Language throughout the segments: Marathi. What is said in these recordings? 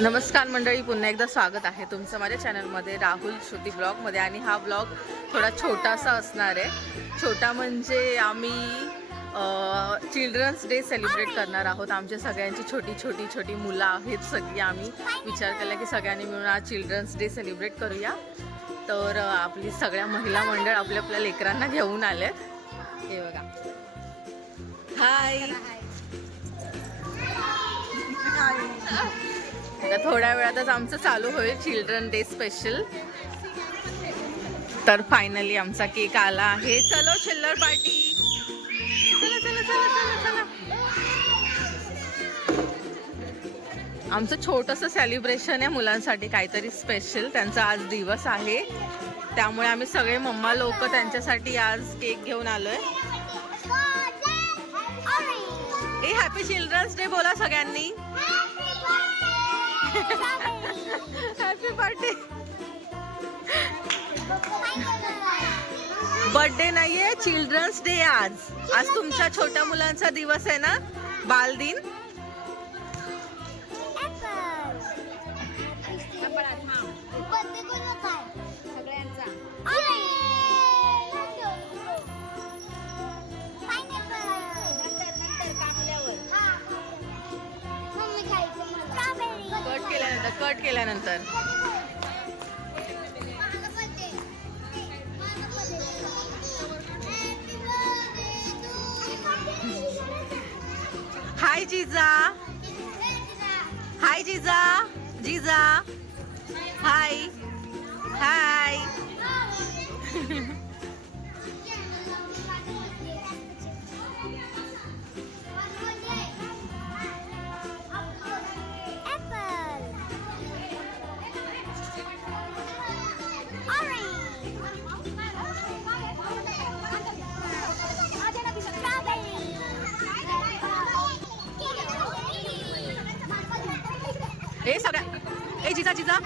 नमस्कार मंडळी पुन्हा एकदा स्वागत आहे तुमचं माझ्या चॅनलमध्ये राहुल श्रुती ब्लॉगमध्ये. आणि हा ब्लॉग थोडा छोटासा असणार आहे. छोटा म्हणजे आम्ही चिल्ड्रन्स डे सेलिब्रेट करणार आहोत. आमच्या सगळ्यांची छोटी छोटी छोटी मुलं आहेत सगळी आम्ही. विचार केला की सगळ्यांनी मिळून आज चिल्ड्रन्स डे सेलिब्रेट करूया. तर आपली सगळ्या महिला मंडळ आपल्या आपल्या लेकरांना घेऊन आलेत. हे बघा. हाय आता थोड्या वेळातच आमचं चालू होईल चिल्ड्रन डे स्पेशल. तर फायनली आमचा केक आला आहे. चलो चिल्लर पार्टी चला चला चला चला चला. आमचं छोटंसं सेलिब्रेशन आहे मुलांसाठी काहीतरी स्पेशल त्यांचा आज दिवस आहे. त्यामुळे आम्ही सगळे मम्मा लोक त्यांच्यासाठी आज केक घेऊन आलोय. ए हॅपी चिल्ड्रन्स डे बोला सगळ्यांनी. हॅपी पार्टी बर्थडे नाहीये चिल्ड्रन्स डे आज. आज तुमच्या छोट्या मुलांचा दिवस आहे ना? बालदिन? आता कट केल्यानंतर. हाय जिजा हाय जिजा जिजा हाय हाय हे सगळ्या ए जिजा जिजा.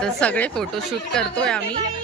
तर सगळे फोटोशूट करतोय आम्ही.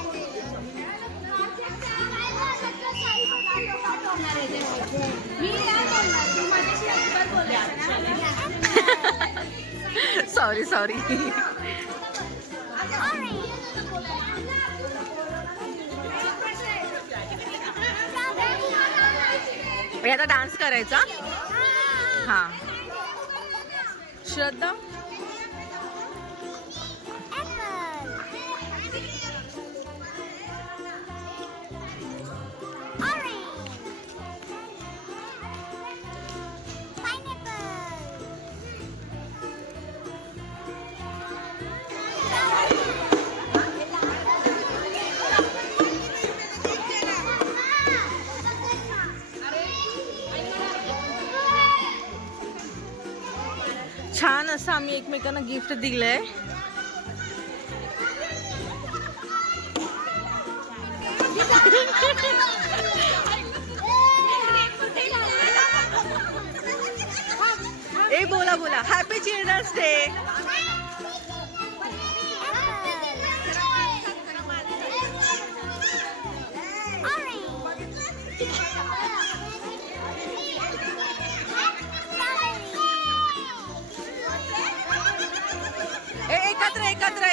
सॉरी सॉरी आता डान्स करायचा. हा. श्रद्धा? छान असं आम्ही एकमेकांना गिफ्ट दिलंय. ए बोला बोला. हॅपी चिल्ड्रन्स डे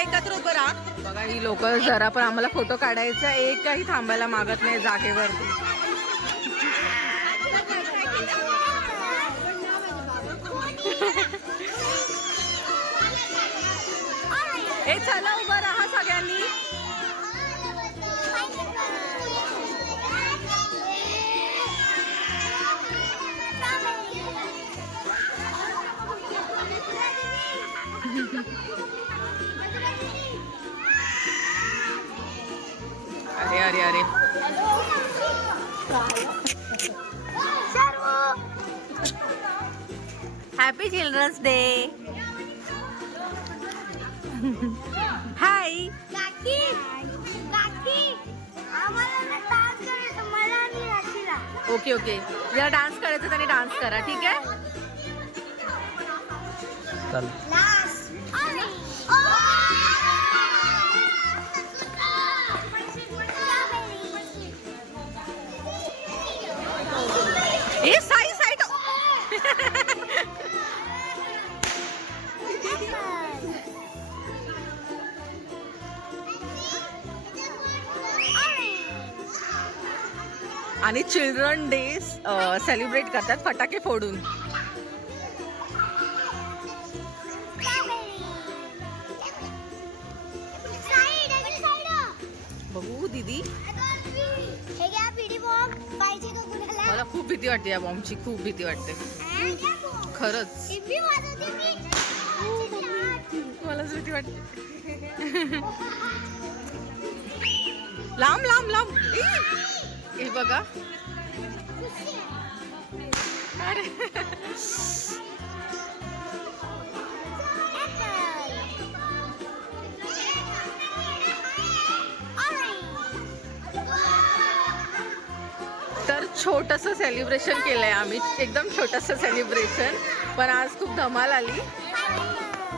एकत्र उभं राहा. बघा ही लोक जरा पण आम्हाला फोटो काढायचा एकही थांबायला मागत नाही जागेवरती. Happy children's day hi okay okay जरा डान्स करायचं त्याने डान्स करा ठीक आहे? आणि चिल्ड्रन डे सेलिब्रेट करतात फटाके फोडून. बघू दीदी. मला खूप भीती वाटते या बॉम्बची खूप भीती वाटते. खरंच. मलाच भीती वाटते. लांब लांब लांब. हे बघा. अरे. तर छोटंसं सेलिब्रेशन केलंय आम्ही. एकदम छोटंसं सेलिब्रेशन पण आज खूप धमाल आली.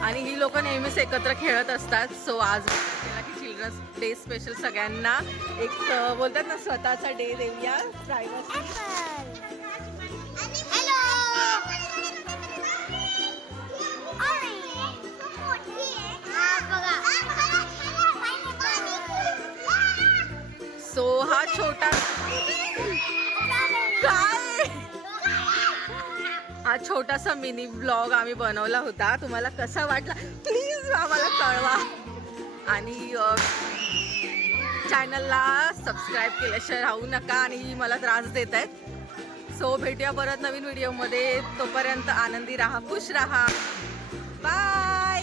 आणि ही लोक नेहमीच एकत्र खेळत असतात. सो आज चिल्ड्रन्स डे स्पेशल सगळ्यांना. एक बोलतात ना स्वतःचा डे देऊया. प्रायव्हसी सो हा छोटा हा छोटासा मिनी ब्लॉग आम्ही बनवला होता. तुम्हाला कसा वाटला? प्लीज आम्हाला कळवा. आणि चॅनलला सबस्क्राईब केल्याशिवाय राहू नका आणि मला त्रास देत आहेत. सो भेटूया परत नवीन व्हिडिओमध्ये तोपर्यंत आनंदी राहा खुश राहा. बाय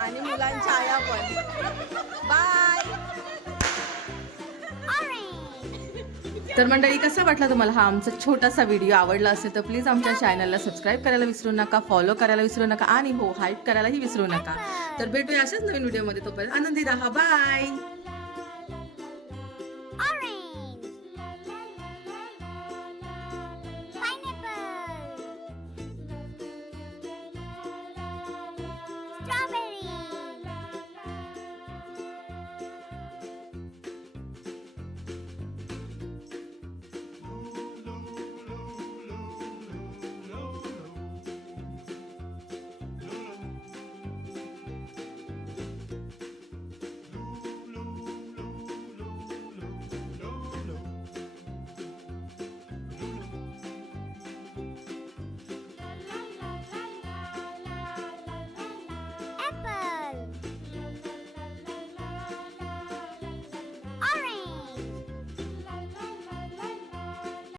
आणि मुलांच्या आया पण. बाय तर मंडळी कसा वाटला तुम्हाला हा आमचा छोटासा व्हिडिओ आवडला असेल तर प्लीज आमच्या चॅनलला सबस्क्राईब करायला विसरू नका फॉलो करायला विसरू नका आणि हो हाईप करायलाही विसरू नका. तर भेटूया अशाच नवीन व्हिडिओमध्ये तोपर्यंत आनंदी राहा. बाय